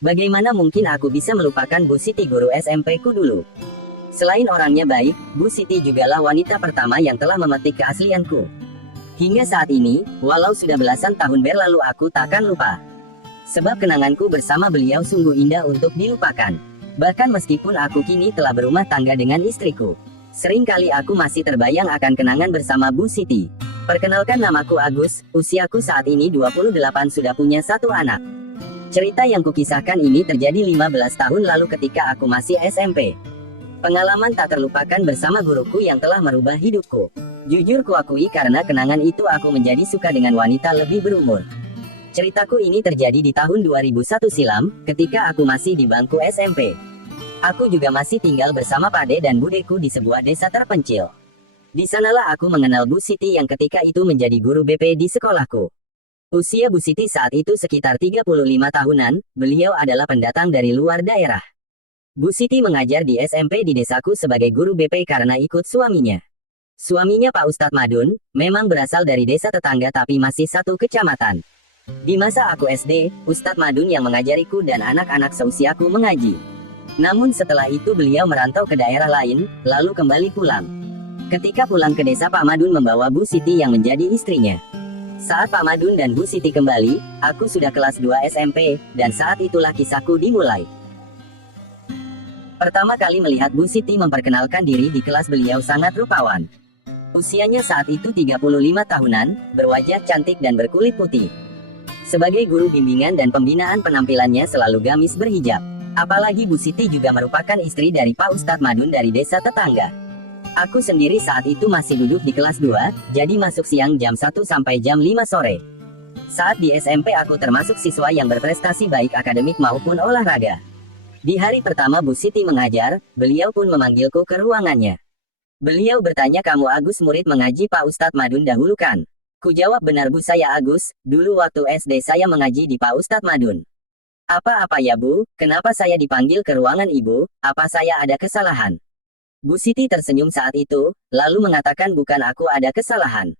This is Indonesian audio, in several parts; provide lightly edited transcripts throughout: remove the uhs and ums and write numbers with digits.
Bagaimana mungkin aku bisa melupakan Bu Siti guru SMP ku dulu? Selain orangnya baik, Bu Siti jugalah wanita pertama yang telah memetik keaslianku. Hingga saat ini, walau sudah belasan tahun berlalu aku takkan lupa. Sebab kenanganku bersama beliau sungguh indah untuk dilupakan. Bahkan meskipun aku kini telah berumah tangga dengan istriku, seringkali aku masih terbayang akan kenangan bersama Bu Siti. Perkenalkan, namaku Agus, usiaku saat ini 28, sudah punya satu anak. Cerita yang kukisahkan ini terjadi 15 tahun lalu ketika aku masih SMP. Pengalaman tak terlupakan bersama guruku yang telah merubah hidupku. Jujur kuakui karena kenangan itu aku menjadi suka dengan wanita lebih berumur. Ceritaku ini terjadi di tahun 2001 silam, ketika aku masih di bangku SMP. Aku juga masih tinggal bersama Pade dan Budeku di sebuah desa terpencil. Di sanalah aku mengenal Bu Siti yang ketika itu menjadi guru BP di sekolahku. Usia Bu Siti saat itu sekitar 35 tahunan, beliau adalah pendatang dari luar daerah. Bu Siti mengajar di SMP di desaku sebagai guru BP karena ikut suaminya. Suaminya Pak Ustadz Madun, memang berasal dari desa tetangga tapi masih satu kecamatan. Di masa aku SD, Ustadz Madun yang mengajariku dan anak-anak seusiaku mengaji. Namun setelah itu beliau merantau ke daerah lain, lalu kembali pulang. Ketika pulang ke desa, Pak Madun membawa Bu Siti yang menjadi istrinya. Saat Pak Madun dan Bu Siti kembali, aku sudah kelas 2 SMP, dan saat itulah kisahku dimulai. Pertama kali melihat Bu Siti memperkenalkan diri di kelas, beliau sangat rupawan. Usianya saat itu 35 tahunan, berwajah cantik dan berkulit putih. Sebagai guru bimbingan dan pembinaan penampilannya selalu gamis berhijab. Apalagi Bu Siti juga merupakan istri dari Pak Ustadz Madun dari desa tetangga. Aku sendiri saat itu masih duduk di kelas 2, jadi masuk siang jam 1 sampai jam 5 sore. Saat di SMP aku termasuk siswa yang berprestasi baik akademik maupun olahraga. Di hari pertama Bu Siti mengajar, beliau pun memanggilku ke ruangannya. Beliau bertanya, "Kamu Agus, murid mengaji Pak Ustadz Madun dahulu kan?" Ku jawab, "Benar Bu, saya Agus, dulu waktu SD saya mengaji di Pak Ustadz Madun." "Apa-apa ya Bu, kenapa saya dipanggil ke ruangan Ibu, apa saya ada kesalahan?" Bu Siti tersenyum saat itu, lalu mengatakan, "Bukan, aku ada kesalahan."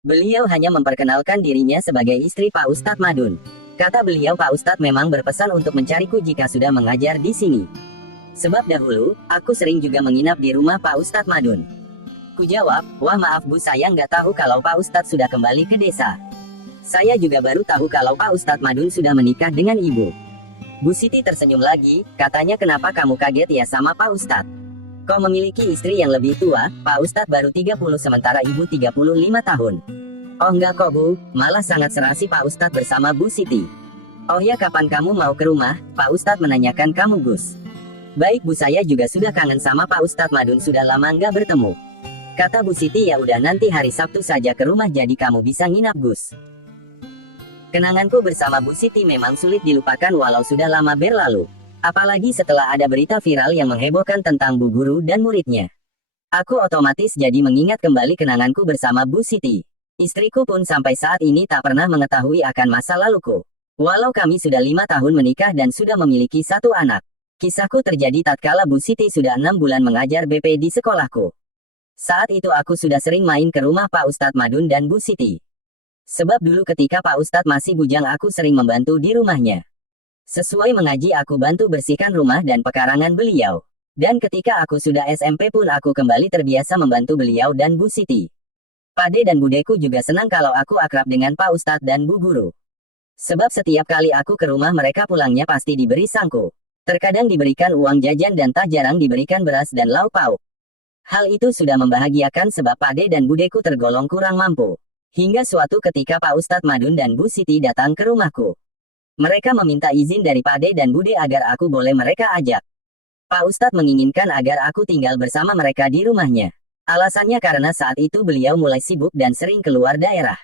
Beliau hanya memperkenalkan dirinya sebagai istri Pak Ustadz Madun. Kata beliau, Pak Ustadz memang berpesan untuk mencariku jika sudah mengajar di sini. Sebab dahulu, aku sering juga menginap di rumah Pak Ustadz Madun. Ku jawab, "Wah maaf Bu, saya nggak tahu kalau Pak Ustadz sudah kembali ke desa. Saya juga baru tahu kalau Pak Ustadz Madun sudah menikah dengan Ibu." Bu Siti tersenyum lagi, katanya, "Kenapa kamu kaget ya sama Pak Ustadz? Kau memiliki istri yang lebih tua, Pak Ustadz baru 30 sementara Ibu 35 tahun. "Oh enggak kok Bu, malah sangat serasi Pak Ustadz bersama Bu Siti." "Oh ya, kapan kamu mau ke rumah?" Pak Ustadz menanyakan. "Kamu Gus?" "Baik Bu, saya juga sudah kangen sama Pak Ustadz Madun, sudah lama nggak bertemu." Kata Bu Siti, "Ya udah, nanti hari Sabtu saja ke rumah jadi kamu bisa nginap Gus." Kenanganku bersama Bu Siti memang sulit dilupakan walau sudah lama berlalu. Apalagi setelah ada berita viral yang menghebohkan tentang Bu Guru dan muridnya. Aku otomatis jadi mengingat kembali kenanganku bersama Bu Siti. Istriku pun sampai saat ini tak pernah mengetahui akan masa laluku. Walau kami sudah 5 tahun menikah dan sudah memiliki satu anak. Kisahku terjadi tatkala Bu Siti sudah 6 bulan mengajar BP di sekolahku. Saat itu aku sudah sering main ke rumah Pak Ustadz Madun dan Bu Siti. Sebab dulu ketika Pak Ustadz masih bujang aku sering membantu di rumahnya. Sesuai mengaji aku bantu bersihkan rumah dan pekarangan beliau. Dan ketika aku sudah SMP pun aku kembali terbiasa membantu beliau dan Bu Siti. Pade dan Budeku juga senang kalau aku akrab dengan Pak Ustadz dan Bu Guru. Sebab setiap kali aku ke rumah mereka pulangnya pasti diberi sangko. Terkadang diberikan uang jajan dan tak jarang diberikan beras dan lauk pauk. Hal itu sudah membahagiakan sebab Pade dan Budeku tergolong kurang mampu. Hingga suatu ketika Pak Ustadz Madun dan Bu Siti datang ke rumahku. Mereka meminta izin dari Pade dan Bude agar aku boleh mereka ajak. Pak Ustadz menginginkan agar aku tinggal bersama mereka di rumahnya. Alasannya karena saat itu beliau mulai sibuk dan sering keluar daerah.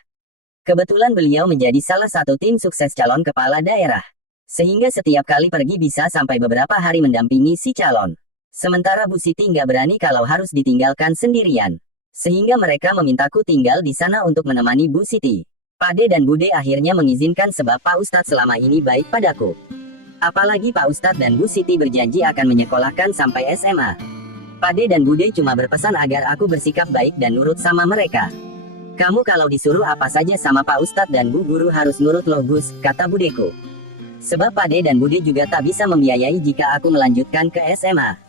Kebetulan beliau menjadi salah satu tim sukses calon kepala daerah. Sehingga setiap kali pergi bisa sampai beberapa hari mendampingi si calon. Sementara Bu Siti nggak berani kalau harus ditinggalkan sendirian. Sehingga mereka memintaku tinggal di sana untuk menemani Bu Siti. Pade dan Bude akhirnya mengizinkan sebab Pak Ustadz selama ini baik padaku. Apalagi Pak Ustadz dan Bu Siti berjanji akan menyekolahkan sampai SMA. Pade dan Bude cuma berpesan agar aku bersikap baik dan nurut sama mereka. "Kamu kalau disuruh apa saja sama Pak Ustadz dan Bu Guru harus nurut loh Gus," kata Budeku. Sebab Pade dan Bude juga tak bisa membiayai jika aku melanjutkan ke SMA.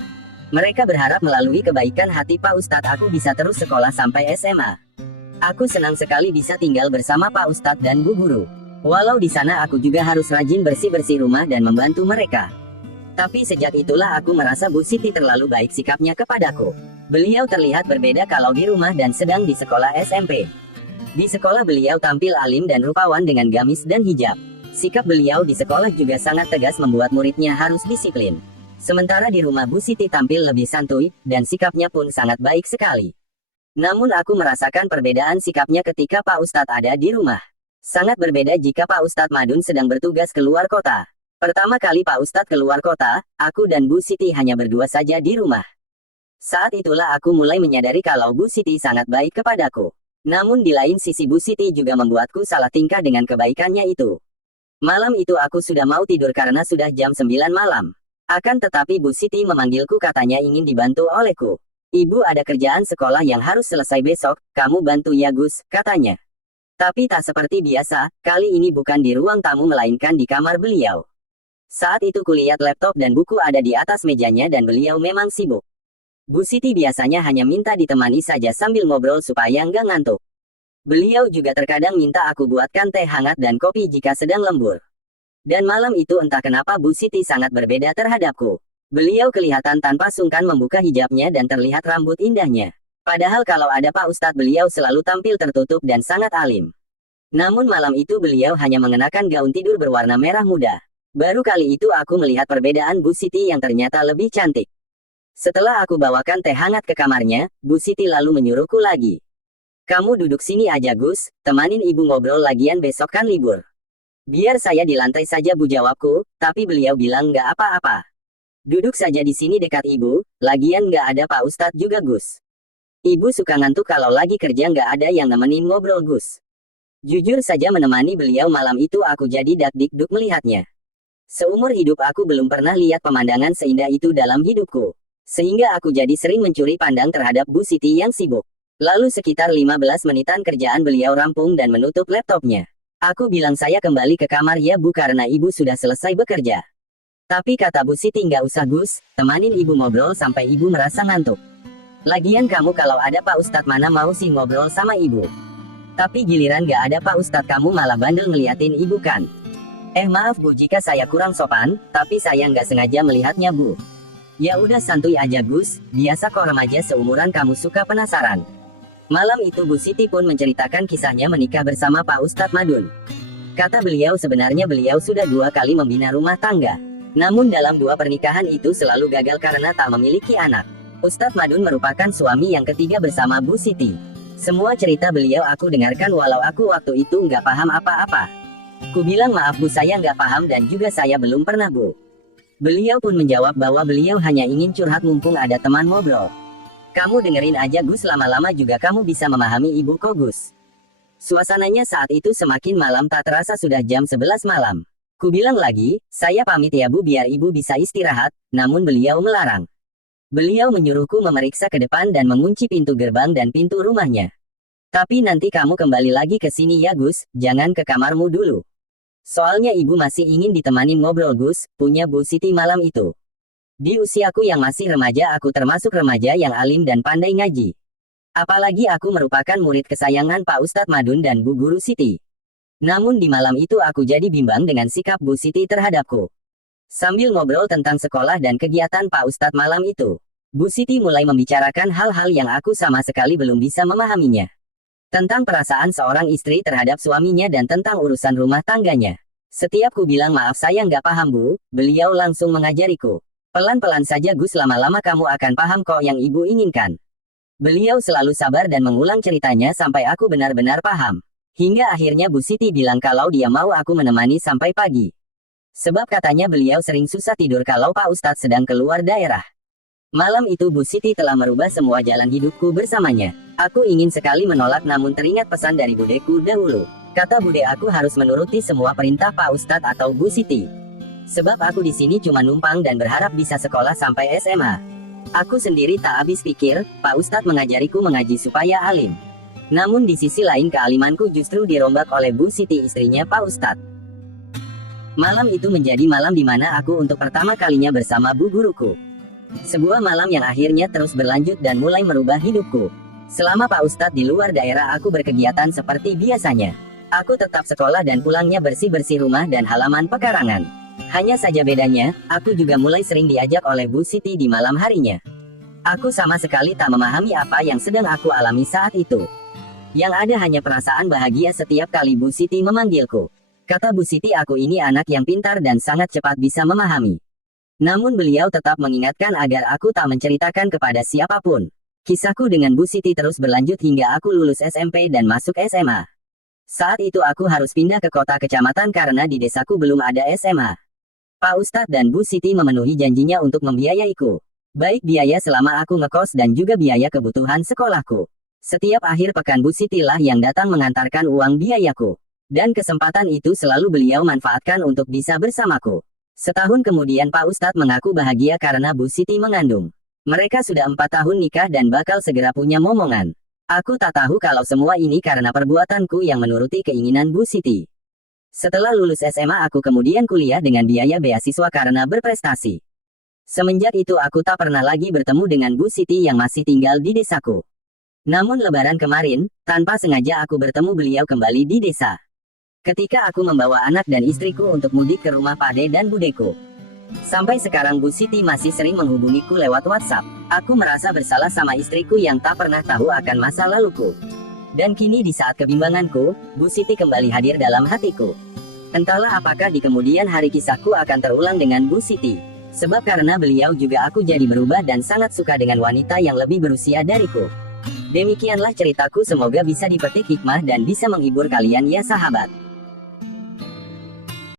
Mereka berharap melalui kebaikan hati Pak Ustadz aku bisa terus sekolah sampai SMA. Aku senang sekali bisa tinggal bersama Pak Ustadz dan Bu Guru. Walau di sana aku juga harus rajin bersih-bersih rumah dan membantu mereka. Tapi sejak itulah aku merasa Bu Siti terlalu baik sikapnya kepadaku. Beliau terlihat berbeda kalau di rumah dan sedang di sekolah SMP. Di sekolah beliau tampil alim dan rupawan dengan gamis dan hijab. Sikap beliau di sekolah juga sangat tegas membuat muridnya harus disiplin. Sementara di rumah Bu Siti tampil lebih santuy, dan sikapnya pun sangat baik sekali. Namun aku merasakan perbedaan sikapnya ketika Pak Ustadz ada di rumah. Sangat berbeda jika Pak Ustadz Madun sedang bertugas keluar kota. Pertama kali Pak Ustadz keluar kota, aku dan Bu Siti hanya berdua saja di rumah. Saat itulah aku mulai menyadari kalau Bu Siti sangat baik kepadaku. Namun di lain sisi Bu Siti juga membuatku salah tingkah dengan kebaikannya itu. Malam itu aku sudah mau tidur karena sudah jam 9 malam. Akan tetapi Bu Siti memanggilku katanya ingin dibantu olehku. Ibu ada kerjaan sekolah yang harus selesai besok, kamu bantu ya Gus, katanya. Tapi tak seperti biasa, kali ini bukan di ruang tamu melainkan di kamar beliau. Saat itu kulihat laptop dan buku ada di atas mejanya dan beliau memang sibuk. Bu Siti biasanya hanya minta ditemani saja sambil ngobrol supaya nggak ngantuk. Beliau juga terkadang minta aku buatkan teh hangat dan kopi jika sedang lembur. Dan malam itu entah kenapa Bu Siti sangat berbeda terhadapku. Beliau kelihatan tanpa sungkan membuka hijabnya dan terlihat rambut indahnya. Padahal kalau ada Pak Ustadz beliau selalu tampil tertutup dan sangat alim. Namun malam itu beliau hanya mengenakan gaun tidur berwarna merah muda. Baru kali itu aku melihat perbedaan Bu Siti yang ternyata lebih cantik. Setelah aku bawakan teh hangat ke kamarnya, Bu Siti lalu menyuruhku lagi. Kamu duduk sini aja Gus, temanin ibu ngobrol lagian besok kan libur. Biar saya di lantai saja Bu jawabku, tapi beliau bilang nggak apa-apa. Duduk saja di sini dekat ibu, lagian nggak ada Pak Ustadz juga Gus. Ibu suka ngantuk kalau lagi kerja nggak ada yang nemenin ngobrol Gus. Jujur saja menemani beliau malam itu aku jadi dak-dikduk melihatnya. Seumur hidup aku belum pernah lihat pemandangan seindah itu dalam hidupku. Sehingga aku jadi sering mencuri pandang terhadap Bu Siti yang sibuk. Lalu sekitar 15 menitan kerjaan beliau rampung dan menutup laptopnya. Aku bilang saya kembali ke kamar ya Bu karena ibu sudah selesai bekerja. Tapi kata Bu Siti nggak usah Gus, temanin ibu ngobrol sampai ibu merasa ngantuk. Lagian kamu kalau ada Pak Ustadz mana mau sih ngobrol sama ibu. Tapi giliran nggak ada Pak Ustadz kamu malah bandel ngeliatin ibu kan. Maaf Bu jika saya kurang sopan, tapi saya nggak sengaja melihatnya Bu. Ya udah santuy aja Gus, biasa kok remaja seumuran kamu suka penasaran. Malam itu Bu Siti pun menceritakan kisahnya menikah bersama Pak Ustadz Madun. Kata beliau sebenarnya beliau sudah 2 kali membina rumah tangga. Namun dalam 2 pernikahan itu selalu gagal karena tak memiliki anak. Ustadz Madun merupakan suami yang ketiga bersama Bu Siti. Semua cerita beliau aku dengarkan walau aku waktu itu nggak paham apa-apa. Ku bilang maaf Bu saya nggak paham dan juga saya belum pernah Bu. Beliau pun menjawab bahwa beliau hanya ingin curhat mumpung ada teman ngobrol. Kamu dengerin aja Gus lama-lama juga kamu bisa memahami ibu kok Gus. Suasananya saat itu semakin malam tak terasa sudah jam 11 malam. Ku bilang lagi, saya pamit ya Bu biar ibu bisa istirahat, namun beliau melarang. Beliau menyuruhku memeriksa ke depan dan mengunci pintu gerbang dan pintu rumahnya. Tapi nanti kamu kembali lagi ke sini ya Gus, jangan ke kamarmu dulu. Soalnya ibu masih ingin ditemanin ngobrol Gus, punya Bu Siti malam itu. Di usiaku yang masih remaja aku termasuk remaja yang alim dan pandai ngaji. Apalagi aku merupakan murid kesayangan Pak Ustadz Madun dan Bu Guru Siti. Namun di malam itu aku jadi bimbang dengan sikap Bu Siti terhadapku. Sambil ngobrol tentang sekolah dan kegiatan Pak Ustadz malam itu, Bu Siti mulai membicarakan hal-hal yang aku sama sekali belum bisa memahaminya. Tentang perasaan seorang istri terhadap suaminya dan tentang urusan rumah tangganya. Setiap ku bilang maaf saya nggak paham Bu, beliau langsung mengajariku. Pelan-pelan saja Gus lama-lama kamu akan paham kok yang ibu inginkan. Beliau selalu sabar dan mengulang ceritanya sampai aku benar-benar paham. Hingga akhirnya Bu Siti bilang kalau dia mau aku menemani sampai pagi. Sebab katanya beliau sering susah tidur kalau Pak Ustadz sedang keluar daerah. Malam itu Bu Siti telah merubah semua jalan hidupku bersamanya. Aku ingin sekali menolak namun teringat pesan dari budeku dahulu. Kata bude aku harus menuruti semua perintah Pak Ustadz atau Bu Siti. Sebab aku di sini cuma numpang dan berharap bisa sekolah sampai SMA. Aku sendiri tak habis pikir, Pak Ustadz mengajariku mengaji supaya alim. Namun di sisi lain kealimanku justru dirombak oleh Bu Siti istrinya Pak Ustadz. Malam itu menjadi malam di mana aku untuk pertama kalinya bersama bu guruku. Sebuah malam yang akhirnya terus berlanjut dan mulai merubah hidupku. Selama Pak Ustadz di luar daerah aku berkegiatan seperti biasanya. Aku tetap sekolah dan pulangnya bersih-bersih rumah dan halaman pekarangan. Hanya saja bedanya, aku juga mulai sering diajak oleh Bu Siti di malam harinya. Aku sama sekali tak memahami apa yang sedang aku alami saat itu. Yang ada hanya perasaan bahagia setiap kali Bu Siti memanggilku. Kata Bu Siti, aku ini anak yang pintar dan sangat cepat bisa memahami. Namun beliau tetap mengingatkan agar aku tak menceritakan kepada siapapun. Kisahku dengan Bu Siti terus berlanjut hingga aku lulus SMP dan masuk SMA. Saat itu aku harus pindah ke kota kecamatan karena di desaku belum ada SMA. Pak Ustadz dan Bu Siti memenuhi janjinya untuk membiayaiku. Baik biaya selama aku ngekos dan juga biaya kebutuhan sekolahku. Setiap akhir pekan Bu Siti lah yang datang mengantarkan uang biayaku. Dan kesempatan itu selalu beliau manfaatkan untuk bisa bersamaku. Setahun kemudian Pak Ustadz mengaku bahagia karena Bu Siti mengandung. Mereka sudah 4 tahun nikah dan bakal segera punya momongan. Aku tak tahu kalau semua ini karena perbuatanku yang menuruti keinginan Bu Siti. Setelah lulus SMA aku kemudian kuliah dengan biaya beasiswa karena berprestasi. Semenjak itu aku tak pernah lagi bertemu dengan Bu Siti yang masih tinggal di desaku. Namun lebaran kemarin, tanpa sengaja aku bertemu beliau kembali di desa. Ketika aku membawa anak dan istriku untuk mudik ke rumah Pade dan Budeku. Sampai sekarang Bu Siti masih sering menghubungiku lewat WhatsApp. Aku merasa bersalah sama istriku yang tak pernah tahu akan masa laluku. Dan kini di saat kebimbanganku, Bu Siti kembali hadir dalam hatiku. Entahlah apakah di kemudian hari kisahku akan terulang dengan Bu Siti. Sebab karena beliau juga aku jadi berubah dan sangat suka dengan wanita yang lebih berusia dariku. Demikianlah ceritaku, semoga bisa dipetik hikmah dan bisa menghibur kalian ya sahabat.